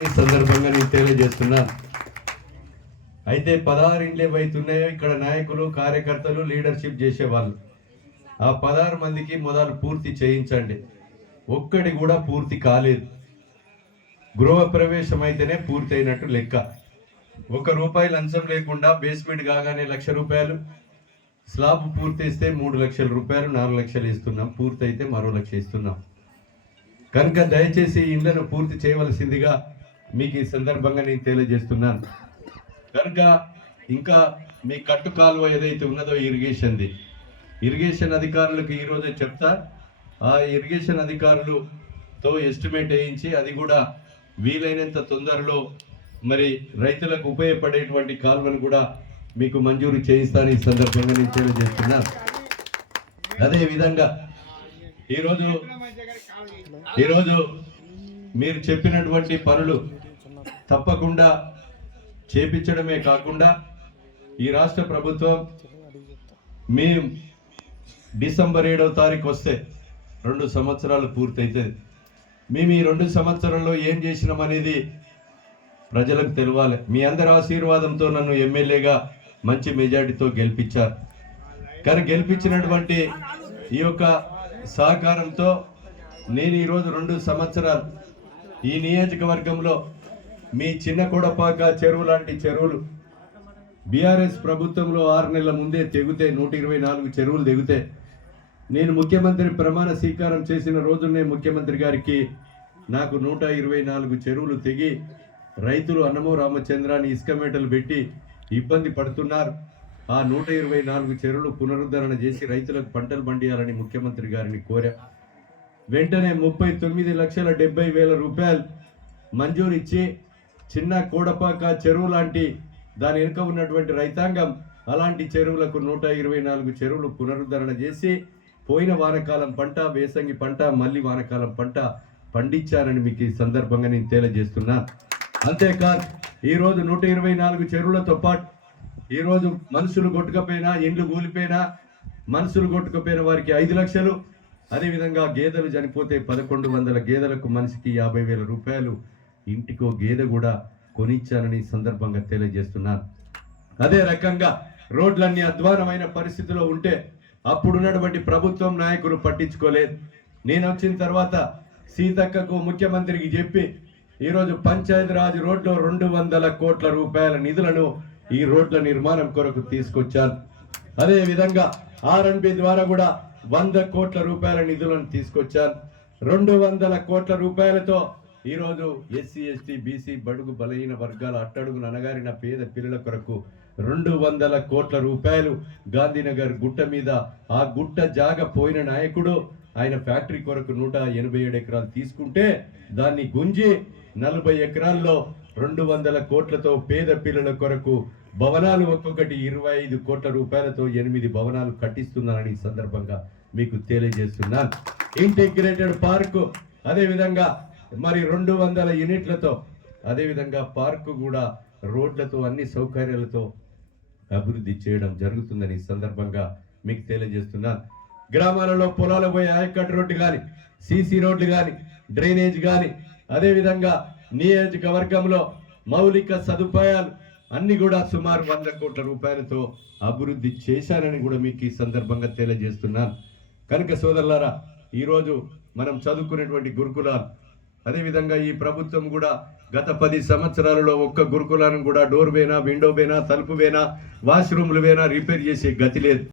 ఈ సందర్భంగా నేను తెలియజేస్తున్నా. అయితే పదహారు ఇండ్లు ఏవైతున్నాయో ఇక్కడ నాయకులు కార్యకర్తలు లీడర్షిప్ చేసేవాళ్ళు. ఆ పదహారు మందికి మొదలు పూర్తి చేయించండి. ఒక్కడి కూడా పూర్తి కాలేదు. గృహ ప్రవేశం అయితేనే పూర్తి అయినట్టు లెక్క. ఒక రూపాయి లంచం లేకుండా బేస్మెంట్ కాగానే లక్ష రూపాయలు స్లాబ్ పూర్తిస్తే మూడు లక్షల రూపాయలు నాలుగు లక్షలు ఇస్తున్నాం పూర్తి అయితే మరో లక్ష ఇస్తున్నాం కనుక దయచేసి ఇండ్లను పూర్తి చేయవలసిందిగా మీకు ఈ సందర్భంగా నేను తెలియజేస్తున్నాను. కనుక ఇంకా మీ కట్టు కాలువ ఏదైతే ఉన్నదో ఇరిగేషన్ది. ఇరిగేషన్ అధికారులకు ఈరోజు చెప్తా. ఆ ఇరిగేషన్ అధికారులతో ఎస్టిమేట్ వేయించి అది కూడా వీలైనంత తొందరలో మరి రైతులకు ఉపయోగపడేటువంటి కాలువను కూడా మీకు మంజూరు చేయిస్తాను ఈ సందర్భంగా నేను తెలియజేస్తున్నాను. అదే విధంగా ఈరోజు ఈరోజు మీరు చెప్పినటువంటి పనులు తప్పకుండా చేపించడమే కాకుండా ఈ రాష్ట్ర ప్రభుత్వం మీ డిసెంబర్ ఏడవ తారీఖు వస్తే రెండు సంవత్సరాలు పూర్తవుతుంది మేము ఈ రెండు సంవత్సరాల్లో ఏం చేసినాం అనేది ప్రజలకు తెలవాలి. మీ అందరి ఆశీర్వాదంతో నన్ను ఎమ్మెల్యేగా మంచి మెజార్టీతో గెలిపించారు. కానీ గెలిపించినటువంటి ఈ యొక్క సహకారంతో నేను ఈరోజు రెండు సంవత్సరాలు ఈ నియోజకవర్గంలో మీ చిన్న కొడపాక చెరువు లాంటి చెరువులు. బీఆర్ఎస్ ప్రభుత్వంలో ఆరు నెలల ముందే తెగితే నూట ఇరవై నాలుగు చెరువులు తెగితే. నేను ముఖ్యమంత్రి ప్రమాణ స్వీకారం చేసిన రోజునే ముఖ్యమంత్రి గారికి నాకు నూట ఇరవై నాలుగు చెరువులు తెగి రైతులు అన్నమో రామచంద్రాన్ని ఇసుక మేటలు పెట్టి ఇబ్బంది పడుతున్నారు. ఆ నూట ఇరవై నాలుగు చెరువులు పునరుద్ధరణ చేసి రైతులకు పంటలు పండియాలని ముఖ్యమంత్రి గారిని కోరా. వెంటనే ముప్పై తొమ్మిది లక్షల డెబ్బై వేల రూపాయలు మంజూరు ఇచ్చి చిన్న కోడపాక చెరువు లాంటి దాని వెనుక ఉన్నటువంటి రైతాంగం అలాంటి చెరువులకు నూట ఇరవై నాలుగు చెరువులు పునరుద్ధరణ చేసి పోయిన వానకాలం పంట వేసంగి పంట మళ్ళీ వానకాలం పంట పండించారని మీకు ఈ సందర్భంగా నేను తెలియజేస్తున్నా. అంతేకాదు ఈరోజు నూట ఇరవై నాలుగు చెరువులతో పాటు ఈరోజు మనుషులు కొట్టుకపోయినా ఇండ్లు కూలిపోయినా మనుషులు కొట్టుకుపోయిన వారికి ఐదు లక్షలు అదేవిధంగా గేదెలు చనిపోతే పదకొండు వందల గేదెలకు మనిషికి యాభై వేల రూపాయలు ఇంటికో గేదె కూడా కొనిచ్చానని సందర్భంగా తెలియజేస్తున్నాను అదే రకంగా రోడ్లన్నీ అధ్వానమైన పరిస్థితిలో ఉంటే అప్పుడున్నటువంటి ప్రభుత్వం నాయకులు పట్టించుకోలేదు. నేను వచ్చిన తర్వాత సీతక్కకు ముఖ్యమంత్రికి చెప్పి ఈరోజు పంచాయతీరాజ్ రోడ్లో రెండు వందల కోట్ల రూపాయల నిధులను ఈ రోడ్ల నిర్మాణం కొరకు తీసుకొచ్చారు. అదే విధంగా ఆర్ఎన్బి ద్వారా కూడా వంద కోట్ల రూపాయల నిధులను తీసుకొచ్చారు. రెండు వందల కోట్ల రూపాయలతో ఈరోజు ఎస్సీ ఎస్టీ బీసీ బడుగు బలహీన వర్గాల అట్టడుగు అనగారిన పేద పిల్లల కొరకు రెండు వందల కోట్ల రూపాయలు గాంధీనగర్ గుట్ట మీద ఆ గుట్ట జాగ పోయిన నాయకుడు ఆయన ఫ్యాక్టరీ కొరకు నూట ఎనభై ఏడు ఎకరాలు తీసుకుంటే దాన్ని గుంజి నలభై ఎకరాల్లో రెండు వందల కోట్లతో పేద పిల్లల కొరకు భవనాలు ఒక్కొక్కటి ఇరవై ఐదు కోట్ల రూపాయలతో ఎనిమిది భవనాలు కట్టిస్తున్నానని సందర్భంగా మీకు తెలియజేస్తున్నాను. ఇంటిగ్రేటెడ్ పార్కు అదేవిధంగా మరి రెండు వందల యూనిట్లతో అదేవిధంగా పార్కు కూడా రోడ్లతో అన్ని సౌకర్యాలతో అభివృద్ధి చేయడం జరుగుతుందని ఈ సందర్భంగా మీకు తెలియజేస్తున్నాను. గ్రామాలలో పొలాలు పోయే ఆయకట్ రోడ్డు కానీ సీసీ రోడ్లు కానీ డ్రైనేజ్ కానీ అదేవిధంగా నియోజకవర్గంలో మౌలిక సదుపాయాలు అన్ని కూడా సుమారు వంద కోట్ల రూపాయలతో అభివృద్ధి చేశానని కూడా మీకు ఈ సందర్భంగా తెలియజేస్తున్నాను. కనుక సోదరులారా ఈరోజు మనం చదువుకునేటువంటి గురుకులాలు అదేవిధంగా ఈ ప్రభుత్వం కూడా గత పది సంవత్సరాలలో ఒక్క గురుకులాన్ని కూడా డోర్ వేనా విండో వేనా తలుపు వేనా వాష్రూమ్లు వేనా రిపేర్ చేసే గతి లేదు.